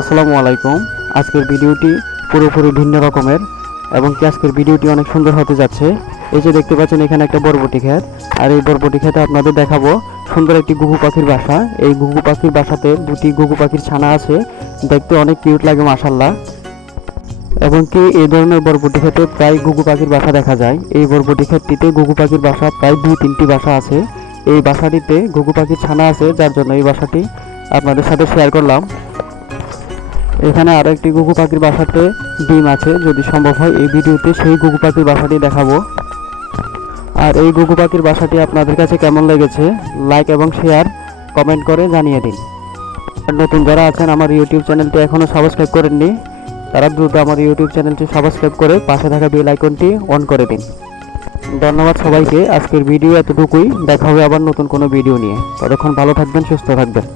আসসালামু আলাইকুম। আজকের ভিডিওটি পুরোপুরি ভিন্ন রকমের এবং কি আজকের ভিডিওটি অনেক সুন্দর হতে যাচ্ছে। এই যে দেখতে পাচ্ছেন এখানে একটা বরবটি ক্ষেত, আর এই বরবটি ক্ষেতে আপনাদের দেখাবো সুন্দর একটি ঘুঘু পাখির বাসা। এই ঘুঘু পাখির বাসাতে দুটি ঘুঘু পাখির ছানা আছে, দেখতে অনেক কিউট লাগে মাশাআল্লাহ। এবং কি এই ধরনের বরবটি ক্ষেতে প্রায় ঘুঘু পাখির বাসা দেখা যায়। এই বরবটি ক্ষেতটিতে ঘুঘু পাখির বাসা প্রায় 2-3টি বাসা আছে। এই বাসাটিতে ঘুঘু পাখির ছানা আছে, যার জন্য এই বাসাটি আপনাদের সাথে শেয়ার করলাম। এখানে আরো একটি ঘুঘু পাখির বাসাতে ডিম আছে, যদি সম্ভব হয় এই ভিডিওতে সেই ঘুঘু পাখির বাসাটি দেখাবো। আর এই ঘুঘু পাখির বাসাটি আপনাদের কাছে কেমন লেগেছে লাইক এবং শেয়ার কমেন্ট করে জানিয়ে দিন। আর নতুন যারা আছেন আমার ইউটিউব চ্যানেলটি এখনও সাবস্ক্রাইব করেননি, তারা দ্রুত আমার ইউটিউব চ্যানেলটি সাবস্ক্রাইব করে পাশে থাকা বেল আইকনটি অন করে দিন। ধন্যবাদ সবাইকে। আজকের ভিডিও এতটুকুই, দেখা হবে আবার নতুন কোনো ভিডিও নিয়ে। ততক্ষণ ভালো থাকবেন, সুস্থ থাকবেন।